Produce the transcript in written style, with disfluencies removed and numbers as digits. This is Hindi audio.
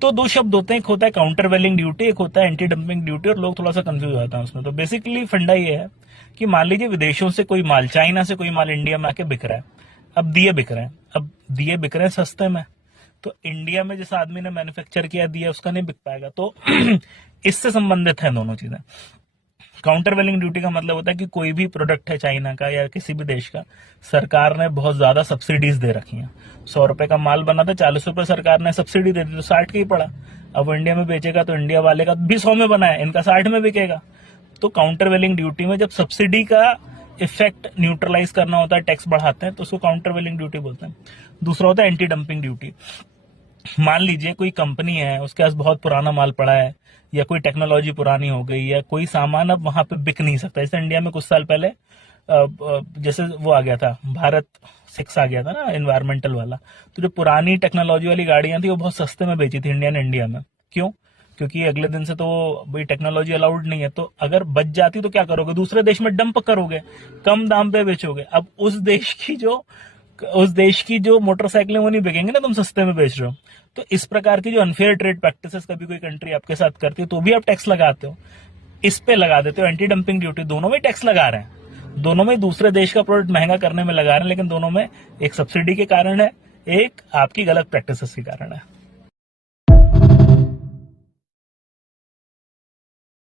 तो दो शब्द होते हैं, एक होता है काउंटर वेलिंग ड्यूटी, एक होता है एंटी डंपिंग ड्यूटी, और लोग थोड़ा सा कंफ्यूज हो जाते हैं उसमें। तो बेसिकली फंडा ये है कि मान लीजिए विदेशों से कोई माल, चाइना से कोई माल इंडिया में आके बिक रहा है, अब दिए बिक रहे हैं, अब दिए बिक रहे हैं सस्ते में, तो इंडिया में जिस आदमी ने मैन्युफैक्चर किया दिया उसका नहीं बिक पाएगा। तो इससे संबंधित है दोनों चीजें। काउंटर वेलिंग ड्यूटी का मतलब होता है कि कोई भी प्रोडक्ट है चाइना का या किसी भी देश का, सरकार ने बहुत ज्यादा सब्सिडीज दे रखी हैं। 100 रुपए का माल बना था, 40 रुपए सरकार ने सब्सिडी दे दी, तो 60 का ही पड़ा। अब वो इंडिया में बेचेगा तो इंडिया वाले का भी 100 में बना है, इनका 60 में बिकेगा। तो काउंटर वेलिंग ड्यूटी में जब सब्सिडी का इफेक्ट न्यूट्रलाइज करना होता है, टैक्स बढ़ाते हैं, तो उसको काउंटर वेलिंग ड्यूटी बोलते हैं। दूसरा होता है एंटी डंपिंग ड्यूटी। मान लीजिए कोई कंपनी है, उसके पास बहुत पुराना माल पड़ा है, या कोई टेक्नोलॉजी पुरानी हो गई, या कोई सामान अब वहां पे बिक नहीं सकता। जैसे इंडिया में कुछ साल पहले जैसे वो आ गया था, भारत 6 आ गया था ना, एनवायरमेंटल वाला। तो जो पुरानी टेक्नोलॉजी वाली गाड़ियां थी वो बहुत सस्ते में बेची थी इंडिया ने इंडिया में। क्यों? क्योंकि अगले दिन से तो भाई टेक्नोलॉजी अलाउड नहीं है, तो अगर बच जाती तो क्या करोगे, दूसरे देश में डंप करोगे, कम दाम पे बेचोगे। अब उस देश की जो मोटरसाइकिलें वो नहीं बिकेंगे ना, तुम सस्ते में बेच रहे हो। तो इस प्रकार की जो अनफेयर ट्रेड प्रैक्टिसेस कभी कोई कंट्री आपके साथ करती है तो भी आप टैक्स लगाते हो, इस पे लगा देते हो एंटी डंपिंग ड्यूटी। दोनों में टैक्स लगा रहे हैं, दोनों में दूसरे देश का प्रोडक्ट महंगा करने में लगा रहे हैं, लेकिन दोनों में एक सब्सिडी के कारण है, एक आपकी गलत प्रैक्टिसेस के कारण है।